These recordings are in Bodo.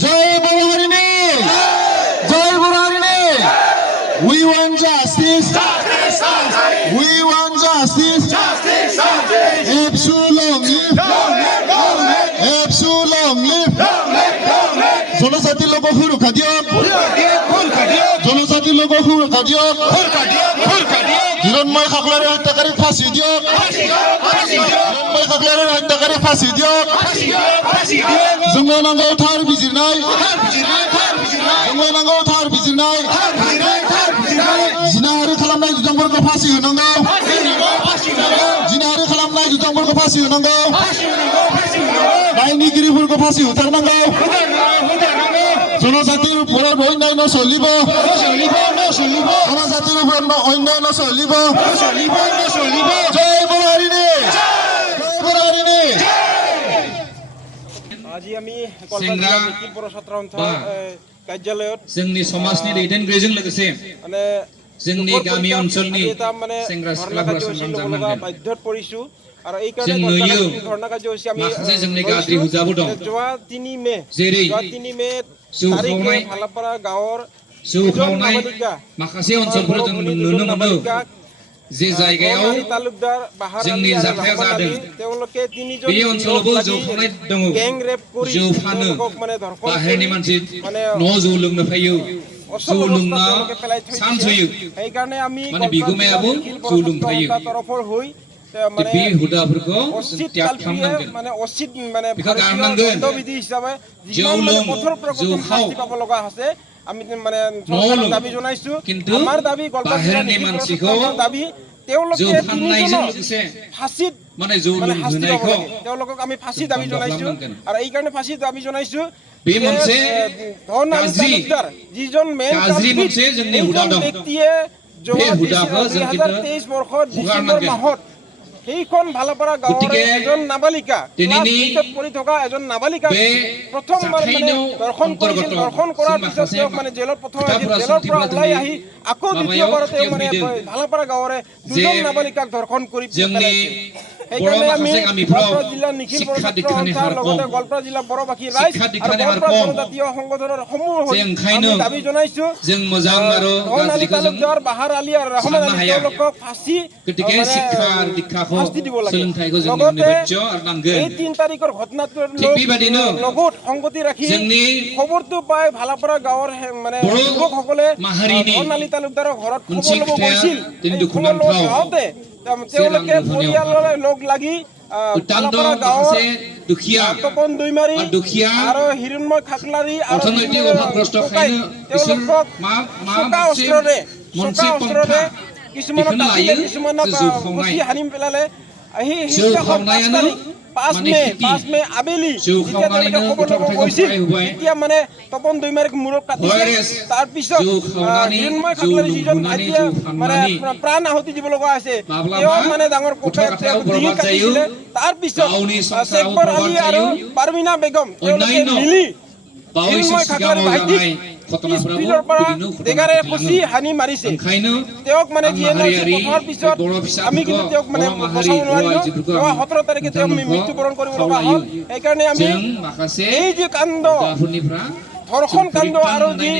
Jay बोराहारिनि Jay बोराहारिनि We want justice. We want justice. Absolute live. Absolute live. জনজাতি লোক সুৰক্ষা দিয়ক জনজাতি লোক সুৰক্ষা দিয়ক হিৰণময় খাকলাৰে হত্যাকাৰীক ফাঁচি দিয়ক হিৰণময় খাকলাৰে হত্যাকাৰীক ফাঁচি দিয়ক जोंनो नांगौ थार बिजिरनाय जोंनो नांगौ थार बिजिरनाय जिनाहारि खालामनाय जुथांफोरखौ फासि होनांगौ जिनाहारि खालामनाय जुथांफोरखौ फासि होनांगौ दायनिगिरिफोरखौ फासि होथारनांगौ জনজাতিৰ ওপৰত অন্যায় নচলিব জনজাতিৰ ওপৰত অন্যায় নচলিব জয় বৰাহাৰিণী জয় বৰাহাৰিণী আজি আমি কলকাতা লখিমপুৰ ছাত্ৰ সন্থা কাৰ্যালয়ত जोंनि समाजनि दैदेनगिरिजों लोगोसे মানে जोंनि गामि ओनसोलनि মানে सेंग्रा ধৰ্ণা सिख्लाफोरा কাৰ্যসূচী सांग्रां ল'ব লগা जानांगोन বাধ্যত পৰিছোঁ আৰু এই जों কাৰণে नुयो ধৰ্ণা কাৰ্যসূচী আমি माखासे जोंनि गाज्रि हुदाबो दं যোৱা 3 মে जेरै जौ তাৰিখে खावनाय ভালাপাৰা गाঁৱৰ जौ खावनाय माखासे ओनसोलफोराव जों नुनो मोनो जे जायगायाव तालुकदार जोंनि जाथाया जादों बे ओनसोलावबो जौ खावनाय दङ जौ फानो बाहेरनि मानसि न' जौ लोंनो फैयो जौ लोंना चान्स होयो माने बिगोमायाबो जौ लोंफायो बे हुदाफोरखौ त्याग खालामनांगोन মানে অচিত মানে बेखौ गारनांगोन দণ্ডবিধি হিচাপে जौ लों जौ खाव পাব লগা আছে আমি মানে দাবী জনাইছো কিন্তু আমাৰ দাবী বাহিৰनि मानसिखौ দাবী जौ তেওঁলোকে फाननायजों लोगोसे ফাঁসিত माने जौ लोंहोनायखौ তেওঁলোকক আমি ফাঁসি দাবী জনাইছো আৰু এই কাৰণে ফাঁসি দাবী জনাইছো बे मोनसे যিজন মেইন गाज्रि मोनसे जोंनि हुदा दं ব্যক্তিয়ে बे हुदाखौ जों किन्तु 2023 বৰ্ষৰ ডিচেম্বৰ মাহত সেইখন ভালাপাৰা গাঁৱৰ এজন নাবালিকা পৰি থকা এজন নাবালিকা প্ৰথমবাৰ মানে দৰ্শন কৰাৰ পিছত তেওঁক মানে জেলত পঠোৱা হৈছিল জেলৰ পৰা ওলাই আহি আকৌ দ্বিতীয়বাৰ তেওঁ মানে ভালাপাৰা গাঁৱৰে দুজন নাবালিকাক ধৰ্ষণ কৰি সেইকাৰণে আমি গোৱালপাৰা জিলাৰ নিখিল বড়ো ছাত্ৰ সন্থাৰ লগতে গোৱালপাৰা জিলা বড়োভাষী ৰাইজ আৰু গোৱালপাৰা জনজাতীয় সংগঠনৰ সমূহ আমি দাবী জনাইছো তালুকদাৰ বাহাৰ আলী আৰু ৰহমান আলী তেওঁলোকক ফাঁচি দিব লাগে লগতে এই 3 তাৰিখৰ ঘটনাটোৰ লগত সংগতি ৰাখি খবৰটো পাই ভালাপাৰা গাঁৱৰ মানে যুৱকসকলে বৰ্ণালী তালুকদাৰৰ ঘৰত খবৰ ল'ব গৈছিল খবৰ ল'ব যাওঁতে তেওঁলোকে পৰিয়ালৰে লগ লাগি ভালাপাৰা গাঁৱৰ তপন দৈমাৰী আৰু হিৰণময় খাকলাৰী আৰু তেওঁলোকক চোকা অস্ত্ৰৰে কিছুমানক কাটিলে কিছুমানক গুচি হানি পেলালে আহি 5 মে আবেলি যেতিয়া তেওঁলোকে খবৰ ল'ব গৈছিল তেতিয়া মানে তপন দৈমাৰীক মূৰত কাটিছে তাৰপিছত হিৰণময় খাকলাৰী যিজন ভাইটিয়ে মানে প্ৰাণ আহুতি দিব লগা হৈছে তেওঁ মানে ডাঙৰ কোঠাত ডিঙি কাটিছিলে তাৰপিছত শেখবৰ আলী আৰু পাৰমিনা বেগম তেওঁলোকে মিলি হিৰণময় খাকলাৰী ভাইটিক স্পিডৰ পৰা ডেগাৰে খুচি হানি মাৰিছে তেওঁক মানে পঠোৱাৰ পিছত আমি কিন্তু তেওঁক মানে বচাব নোৱাৰিলো 17 তাৰিখে তেওঁ মৃত্যুবৰণ কৰিব লগা হ'ল সেইকাৰণে আমি এই যে কাণ্ড ধৰ্ষণ কাণ্ড আৰু যি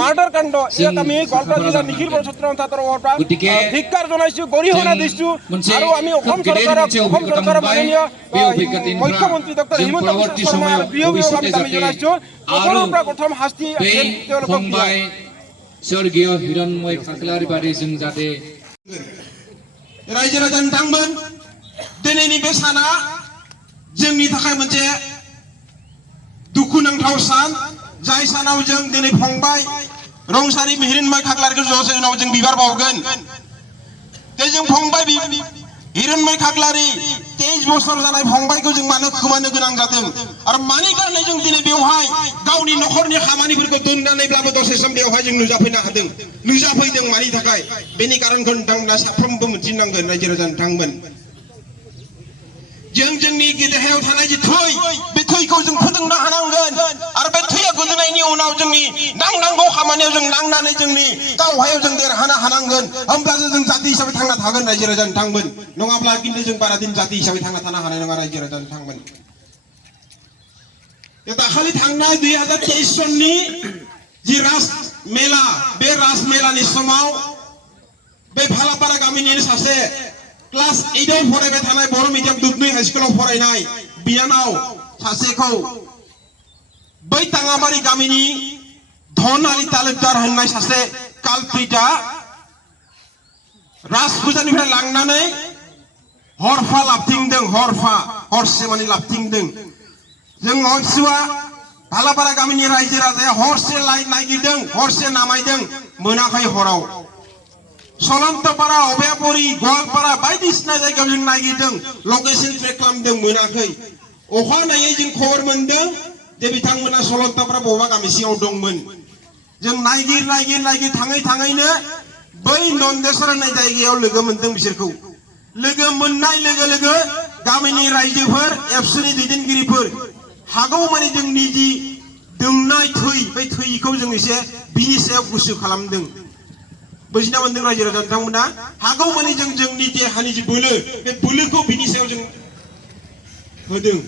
মাৰ্ডাৰ কাণ্ড ইয়াক আমি গোৱালপাৰা জিলাৰ নিখিল বড়ো ছাত্ৰ সন্থাৰ তৰফৰ পৰা ধিক্কাৰ জনাইছো গৰিহণা দিছো আৰু আমি অসম চৰকাৰৰ মাননীয় মুখ্যমন্ত্ৰী ডক্টৰ হিমন্ত বিশ্ব শৰ্মাৰ আমি দাবী জনাইছো সকলোৰে পৰা প্ৰথম শাস্তি তেওঁলোকক দিয়াই स्वर्गीय हिरणमय खाख्लारि बादै जों जाहाथे रायजो राजा नोंथांमोन दिनैनि बे साना जोंनि थाखाय मोनसे दुखुनांथाव सान जाय सानाव जों दिनै फंबाय रंसारि हिरणमय खाख्लारिखौ जौसेनाव जों बिबार बावगोन ते जों फंबाय हिरणमय खाख्लारि 23 बोसोर जानाय फंबायखौ जों मानो खोमानो गोनां जादों आरो मानि कारणे जों दिनै बेवहाय गावनि नखरनि खामानिफोरखौ दोननानैब्लाबो दसे सम बेवहाय जों नुजाफैनो हादों नुजाफैदों मानि थाखाय बेनि खारनखौ नोंथांमोना साफ्रोमबो मिथिनांगोन रायजो राजा नोंथांमोन जों जोंनि देहायाव थानाय जे थै बे थैखौ जों फोजोंनो हानांगोन आरो बे थैया गोजोननायनि उनाव जोंनि नांनांगौ खामानियाव जों नांनानै जोंनि गावहायाव जों देरहानो हानांगोन होमब्लासो जों जाति हिसाबै थांना थागोन रायजो राजा नोंथांमोन नङाब्ला खिन्थु जों बारा दिन जाति हिसाबै थांना थानो हानाय नङा रायजो राजा नोंथांमोन दाखालि थांनाय 2023 सननि जि राज मेला बे राज मेलानि समाव बे भालापारा गामिनि सासे क्लास 8 आव फरायबाय थानाय बर' मिडियाम दुधनৈ हाइ स्कुलाव फरायनाय बिनानाव सासेखौ बै ताङाबारि गामिनि धनालि तालुकदार होननाय सासे कालप्रिटा राजफुजानिफ्राय लांनानै हरफा लाबथिंदों हरसे माने लाबथिंदों जों हरसेवा भालापारा गामिनि रायजो राजाया हरसे नागिरदों हरसे नामायदों मोनाखै हराव सलन्तपारा अभयापुरी गवालपारा बायदिसिना जायगायाव जों नागिरदों लकेशन ट्रेक खालामदों मोनाखै अखानायै जों खबर मोनदों जे बिथांमोना सलन्तपारा बबेबा गामि सिङाव दंमोन जों नागिर थाङैनो बै नन्देश्वर होननाय जायगायाव लोगो मोनदों बिसोरखौ लोगो मोननाय लोगो लोगो गामिनि रायजोफोर एबसुनि दैदेनगिरिफोर हागौमानि जोंनि जि दोंनाय थै बै थैखौ जों एसे बिनि सायाव गुसु खालामदों बुजिना मोनदों रायजो राजा बिथांमोना हागौमानि जों जोंनि देहानि जि बोलो बे बोलोखौ बिनि सायाव जों होदों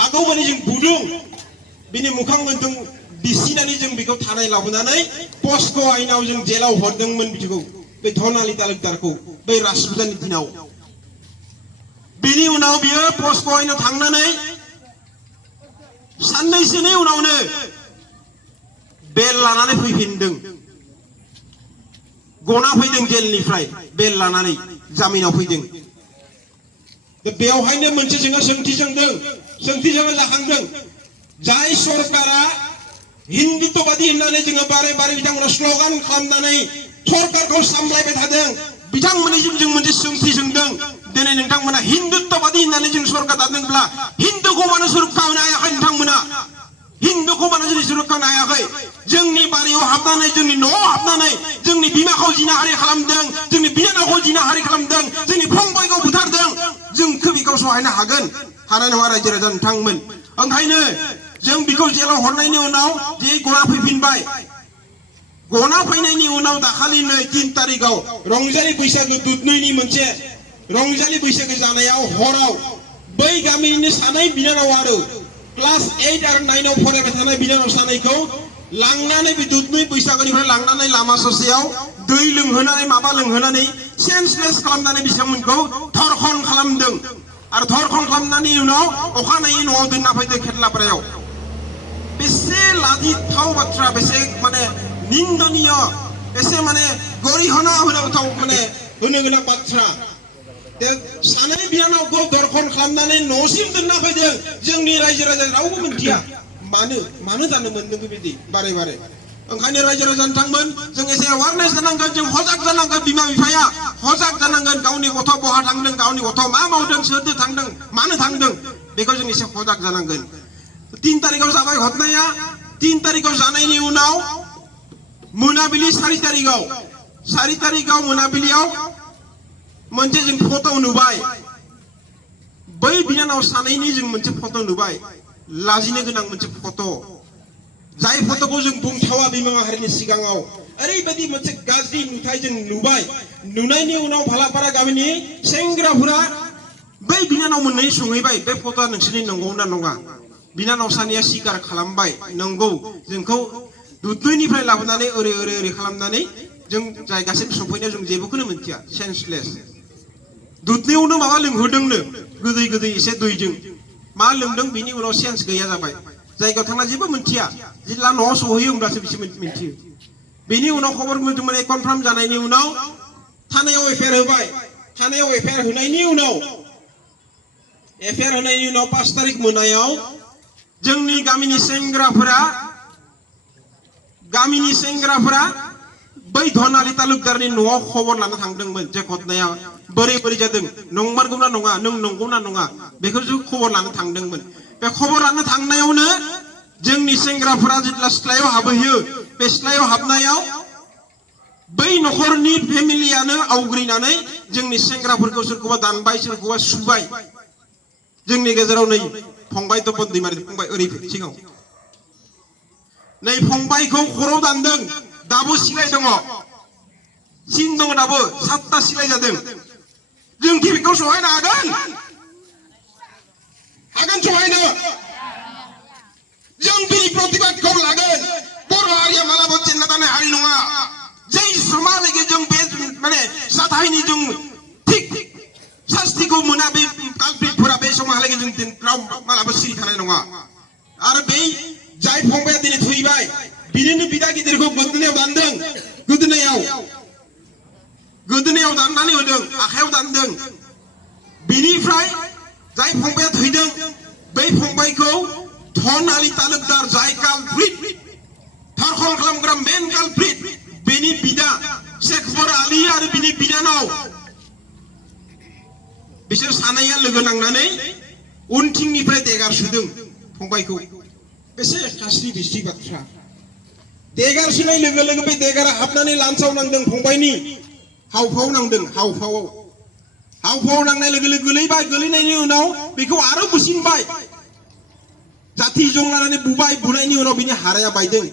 हागौमानि जों बुदों बिनि मोखां मोनदों बिसिनानै जों बेखौ थानाय लाबोनानै पस्को आइनाव जों जेलाव हरदोंमोन बिखौ बे धनालि तालुकदारखौ बै राजफुजानि दिनाव बिनि उनाव बियो पस्को आइनाव थांनानै साननैसोनि उनावनो बेल लानानै फैफिनदों गना फैदों जेलनिफ्राय बेल लानानै जामिनाव फैदों बेवहायनो मोनसे जोङो सोंथि जोङो जाखांदों जाय सरकारा हिन्दुत्वबादी होननानै जोङो बारे बिथांमोना स्लगान खालामनानै सरकारखौ सामलायबाय थादों बिथांमोननिसिम जों मोनसे सोंथि सोंदों दिनै नोंथांमोना हिन्दुत्वबादी होननानै जों सरकार दादोंब्ला हिन्दुखौ मानो सुरक्षा होनो हायाखै नोंथांमोना हिन्दुखौ मानो जों सुरक्षा होनो हायाखै जोंनि बारियाव हाबनानै जोंनि न'आव हाबनानै जोंनि बिमाखौ जिनाहारि खालामदों जोंनि बिनानावखौ जिनाहारि खालामदों जोंनि फंबायखौ बुथारदों जों बेखौ सहायनो हानाय नङा रायजो राजा नोंथांमोन ओंखायनो जों बिखौ जेलाव हरनायनि उनाव जे गना फैफिनबाय गना फैनायनि उनाव दाखालि 3 तारिखआव रंजालि बैसागो दुधनैनि मोनसे रंजालि बैसागो जानायाव हराव बै गामिनि सानै बिनानाव आरो क्लास 8 आरो 9 आव फरायबाय थानाय बिनानाव सानैखौ लांनानै बे दुधनৈ बैसागोनिफ्राय लांनानै लामा ससेयाव दै लोंहोनानै सेन्सलेस खालामनानै बिथांमोनखौ धर्षण खालामदों आरो धर्षण खालामनायनि उनाव अखानायै न'आव दोनना फैदों खेतलापारायाव बेसे लाजिथाव बाथ्रा बेसे माने निन्दनीय बेसे माने गरिहना होनांथाव माने होनो गोनां बाथ्रा सानै बिनानावखौ धर्षण खालामनानै न'सिम दोनना फैदों जोंनि रायजो राजा रावबो मिन्थिया मानो जानो मोनदों बेबायदि बारे ओंखायनो रायजो राजा नोंथांमोन जों एसे एवारनेस जानांगोन जों हजाग जानांगोन बिमा बिफाया हजाग जानांगोन गावनि गथ' बहा थांदों गावनि गथ' मा मावदों सोरदो थांदों मानो थांदों बेखौ जों एसे हजाग जानांगोन 3 तारिखआव जाबाय घटनाया 3 तारिखआव जानायनि उनाव मोनाबिलि 4 तारिखआव मोनाबिलियाव मोनसे जों फट' नुबाय बै बिनानाव सानैनि जों मोनसे फट' नुबाय लाजिनो गोनां मोनसे फट' जाय फट'खौ जों बुंथावा बिमा माहारिनि सिगाङाव ओरैबायदि मोनसे गाज्रि नुथाय जों नुबाय नुनायनि उनाव भालापारा गामिनि सेंग्राफोरा बै बिनानाव मोननै सोंहैबाय बे फट'आ नोंसोरनि नंगौना नङा बिनानाव सानैया स्वीकार खालामबाय नंगौ जोंखौ दुधनैनिफ्राय लाबोनानै ओरै खालामनानै जों जायगासिम सफैनायाव जों जेबोखौनो मिन्थिया सेन्सलेस दुधनैयावनो माबा लोंहोदोंनो गोदै एसे दैजों मा लोंदों बिनि उनाव सेन्स गैया जाबाय जायगायाव थांना जेबो मिन्थिया जेब्ला न'आव सहैयो होमब्लासो बिसोर मिन्थियो बेनि उनाव खबर मोनदोंमोन कनफार्म जानायनि उनाव थानायाव एफआइआर होबाय थानायाव एफआइआर होनायनि उनाव 5 तारिख मोनायाव जोंनि गामिनि सेंग्राफोरा बै धनालि तालुकदारनि न'आव खबर लानो थांदोंमोन जे घटनाया बोरै जादों नंमारगौना नङा नों नंगौना नङा बेखौ जों खबर लानो थांदोंमोन बे खबर लानो थांनायावनो जोंनि सेंग्राफोरा जेब्ला सिथ्लायाव हाबहैयो बे सिथ्लायाव हाबनायाव बै नखरनि फेमिलियानो आवग्रिनानै जोंनि सेंग्राफोरखौ सोरखौबा दानबाय सोरखौबा सुबाय जोंनि गेजेराव नै फंबाय तपन दैमारि फंबाय ओरै सिगाङाव नै फंबायखौ खर' दानदों दाबो सिलाय दङ सिन दङ दाबो 7टा सिलाय जादों जों बेखौ सहायनो हागोन सहायनो जों बिनि प्रतिबादखौ लागोन बर' हारिया मालाबा जेनना थानाय हारि नङा जै समालागै जों बे माने जाथायनि जों थिग शास्तिखौ मोना बे कालप्रिटफोरा बे समालागै जों मालाबा सिरि थानाय नङा आरो बै जाय फंबाया दिनै थैबाय बिनिनो बिदा गिदिरखौ गोदोनायाव दानदों गोदोनायाव दाननानै होदों आखायाव दानदों बिनिफ्राय जाय फंबाया थैदों बै फंबायखौ धन आली तालुकदार जाय कालप्रिट धर्षण खालामग्रा मेन कालप्रिट बेनि बिदा शेखबर आली आरो बिनि बिनानाव बिसोर सानैया लोगो नांनानै उनथिंनिफ्राय देगार सुदों फंबायखौ बेसे गाज्रि बिस्रि बाथ्रा देगार सुनाय लोगो लोगो बे देगारा हाबनानै लान्साव नांदों फंबायनि हावफाव नांदों हावफाव नांनाय लोगो लोगो गोलैबाय गोलैनायनि उनाव बेखौ आरो बुसिनबाय जाथि जं लानानै बुनायनि उनाव बिनि हाराया बायदों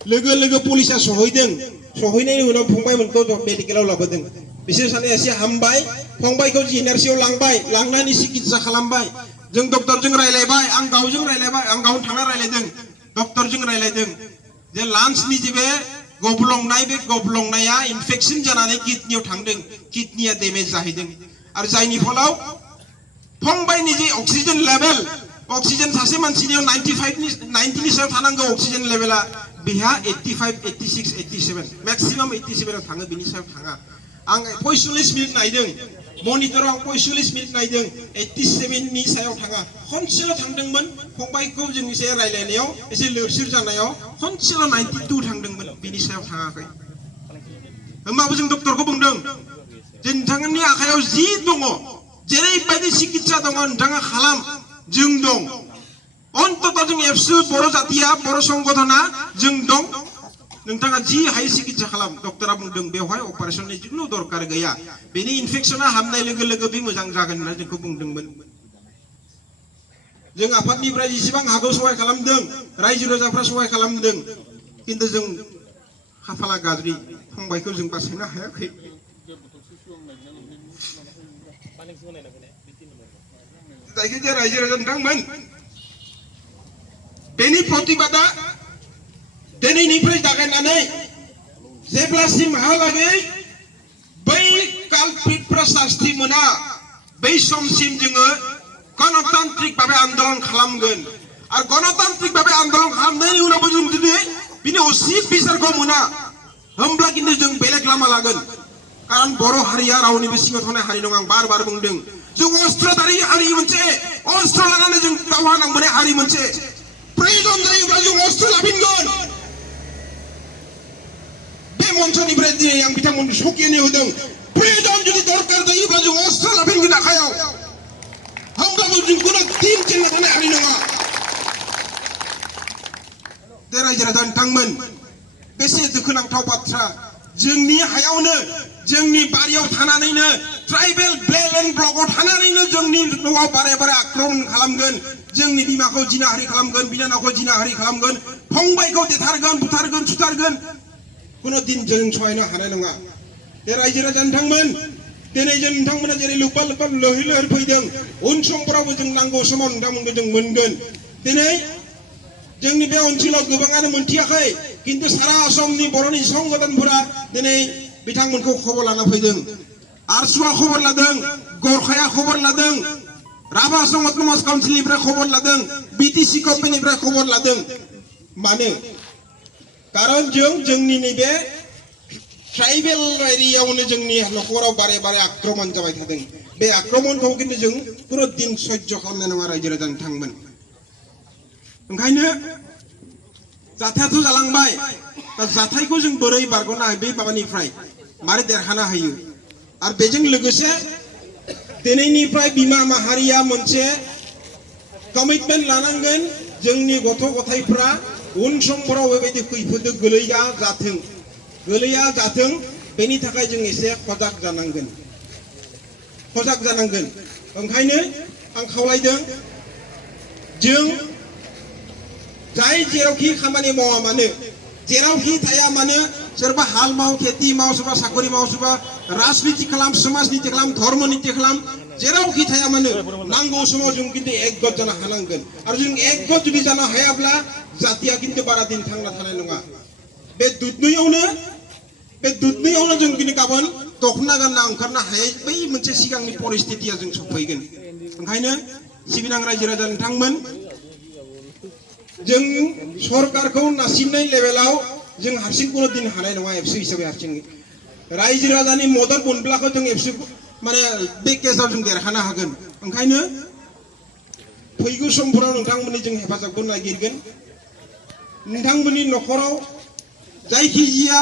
लोगो लोगो पुलिसा सहैनायनि उनाव फंबायमोनखौ मेडिकेलाव लाबोदों बिसोर सानैया एसे हामबाय फंबायखौ जिएनआरसियाव लांनानै सिकित्सा खालामबाय जों डक्टरजों रायलायबाय आं गावजों रायलायबाय आं गावनो थांना रायलायदों डक्टरजों रायलायदों जे लान्सनि जे बे गब्लंनाया इनफेक्शन जानानै किडनियाव थांदों किडनिया डेमेज जाहैदों आरो जायनि फलाव फंबायनि जे अक्सिजेन लेभेल अक्सिजेन सासे मानसिनियाव 90 नि सायाव थानांगौ अक्सिजेन लेभेला बिहा 85 86 87 मैक्सिमाम 87 आव थाङो बिनि सायाव थाङा आं 45 मिनिट नायदों मनिटराव 45 मिनिट नायदों 87 नि सायाव थाङा खनसेल' थांदोंमोन फंबायखौ जों एसे रायलायनायाव एसे लोरसोर जानायाव खनसेल' 92 थांदोंमोन बिनि सायाव थाङाखै होमबाबो जों डक्टरखौ बुंदों जे नोंथांनि आखायाव जि दङ जेरैबायदि सिकित्सा दङ नोंथाङा खालाम जों दं अन्तत जों एबसु बर' जातिया बर' संगठना जों दं नोंथाङा जि हाय सिकित्सा खालाम डक्टरा बुंदों बेवहाय अपारेशननि जिखुनु दरकार गैया बेनि इनफेक्शना हामनाय लोगो लोगो बे मोजां जागोन होनना जोंखौ बुंदोंमोन जों आफादनिफ्राय जेसेबां हागौ सहाय खालामदों रायजो राजाफ्रा सहाय खालामदों किन्तु जों खाफाला गाज्रि फंबायखौ जों बासायनो हायाखै जायखिजाया रायजो राजा नोंथांमोन बेनि प्रतिबादा दिनैनिफ्राय जागायनानै जेब्लासिमहालागै बै कालप्रिटफ्रा शास्ति मोना बै समसिम जोङो गणतान्त्रिक भाबे आन्दोलन खालामगोन आरो गणतान्त्रिक भाबे आन्दोलन खालामनायनि उनावबो जों जुदि बिनि उचित बिसारखौ मोना होमब्ला किन्तु जों बेलेग लामा लागोन कारण बर' हारिया रावनिबो सिङाव थानाय हारि नङा आं बार बुंदों जों अस्त्रधारि हारि मोनसे अस्त्र लानानै जों दावहा नांबोनाय हारि मोनसे प्रयोजन जायोब्ला जों अस्त्र लाफिनगोन बे मन्चनिफ्राय दिनै आं बिथांमोनखौ सकियानि होदों प्रयोजन जुदि दरकार जायोब्ला जों अस्त्र लाफिनगोन आखायाव होमब्लाबो जों कुनु दिन जेनना थानाय हारि नङा रायजो राजा नोंथांमोन बेसे दुखुनांथाव बाथ्रा जोंनि हायावनो जोंनि बारियाव थानानैनो ट्राइबेल ब्लेन ब्लकआव थानानैनो जोंनि न'आव बारे बारे आक्रमण खालामगोन जोंनि बिमाखौ जिनाहारि खालामगोन बिनानावखौ जिनाहारि खालामगोन फंबायखौ देथारगोन बुथारगोन सुथारगोन कुनु दिन जों सहायनो हानाय नङा रायजो राजा नोंथांमोन दिनै जों नोंथांमोना जेरै लोब्बा लैहोर फैदों उन समफोरावबो जों नांगौ समाव नोंथांमोनखौ जों मोनगोन दिनै जोंनि बे ओनसोलाव गोबाङानो मोनथियाखै किन्तु सारा आसामनि बर'नि संगठनफोरा दिनै बिथांमोनखौ खबर लाना फैदों आरसुआ खबर लादों गरखाया खबर लादों राभा संगठन समाज काउन्सिलनिफ्राय खबर लादों बिटिसि गभर्नमेन्टनिफ्राय खबर लादों मानो कारण जोंनि नैबे ट्राइबेल एरियायावनो जोंनि न'खराव बारे बारे आक्रमण जाबाय थादों बे आक्रमणखौ किन्तु जों कुनु दिन सह्य खालामनाय नङा रायजो राजा नोंथांमोन ओंखायनो जाथायाथ' जालांबाय दा जाथायखौ जों बोरै बारग'नो हायो बे माबानिफ्राय मारै देरहानो हायो आरो बेजों लोगोसे दिनैनिफ्राय बिमा माहारिया मोनसे कमिटमेन्ट लानांगोन जोंनि गथ' गथायफ्रा उन समफोराव बेबायदि खैफोदजों गोलैया जाथों बेनि थाखाय जों एसे सजाग जानांगोन ओंखायनो आं खावलायदों जों जाय जेरावखि खामानि मावा मानो जेरावखि थाया मानो सोरबा हाल माव खेति माव सोरबा साखरि माव सोरबा राजनिति खालाम समाज निति खालाम धर्म निति खालाम जेरावखि थाया मानो नांगौ समाव जों किन्तु एकगत जानो हानांगोन आरो जों एकगत जुदि जानो हायाब्ला जातिया किन्तु बारा दिन थांना थानाय नङा बे दुधनैयावनो जों किन्तु गाबोन दखना गानना ओंखारनो हायै बै मोनसे सिगांनि परिस्थितिया जों सफैगोन ओंखायनो सिबिनां रायजो राजा नोंथांमोन जों सरकारखौ नासिननाय लेभेलाव जों हारसिंखौनो दिन हानाय नङा एबसु हिसाबै हारसिं रायजो राजानि मदद मोनब्लाखौ जों एबसु माने बे केसाव जों देरहानो हागोन ओंखायनो फैगौ समफोराव नोंथांमोननि जों हेफाजाबखौ नागिरगोन नोंथांमोननि न'खराव जायखिजाया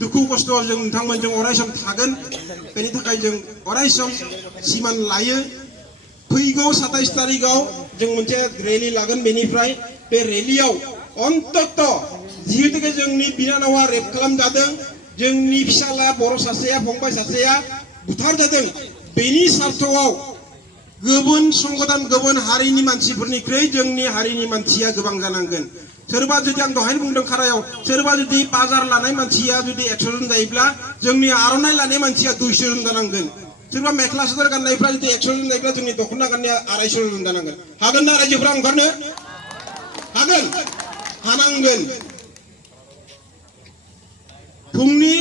दुखु खस्थ'आव जों नोंथांमोनजों अरायसम थागोन बेनि थाखाय जों अरायसम सिमान लायो फैगौ 27 तारिखआव जों मोनसे रेलि लागोन बेनिफ्राय बे रेलियाव अन्तत जिहेतुके जोंनि बिनानावा रेप खालामजादों जोंनि फिसाला बर' सासेया फंबाय सासेया बुथारजादों बेनि सार्थआव गुबुन संगठन गुबुन हारिनि मानसिफोरनिख्रुइ जोंनि हारिनि मानसिया गोबां जानांगोन सोरबा जुदि आं दहायनो बुंदों खारायाव सोरबा जुदि बाजार लानाय मानसिया जुदि 100 जन जायोब्ला जोंनि आर'नाइ लानाय मानसिया 200 जन जानांगोन सोरबा मेख्ला सादर गाननायफ्रा जुदि 100 जन जायोब्ला जोंनि दखना गाननाया 250 जन जानांगोन हागोन ना रायजोफ्रा ओंखारनो हागोन हानांगोन फुंनि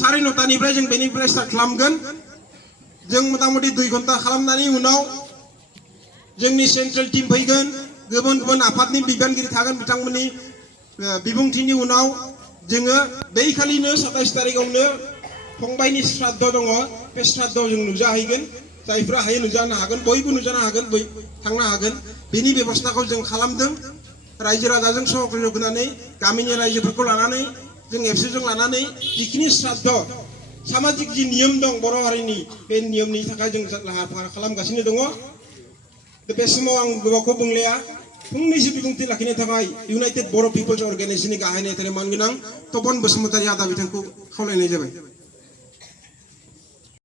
9:30 जों बेनिफ्राय स्टार्ट खालामगोन जों मथा-मथि 2 घन्टा खालामनायनि उनाव जोंनि सेन्ट्रेल टीम फैगोन गुबुन गुबुन आफादनि बिबानगिरि थागोन बिथांमोननि बिबुंथिनि उनाव जोङो बै खालिनो 27 तारिखआवनो फंबायनि श्राद्ध दङ बे श्राद्धआव जों नुजाहैगोन जायफ्रा हायो नुजानो हागोन बयबो नुजानो हागोन थांनो हागोन बेनि बेबस्थाखौ जों खालामदों रायजो राजाजों सहयोग होनानै गामिनि रायजोफोरखौ लानानै जों एबसुजों लानानै जिखिनि श्राद्ध सामाजिक जि नियम दं बर' हारिनि बे नियमनि थाखाय जों लाहार फाहार खालामगासिनो दङ बे समाव आं गोबावखौ बुंलिया फंनैसो बिबुंथि लाखिनो थाखाय इउनाइटेड बर' पिपल्स अर्गेनाइजेशननि गाहाय नेहाथारि मानगोनां तपन बसुमतारी आदा बिथांखौ खावलायनाय जाबाय।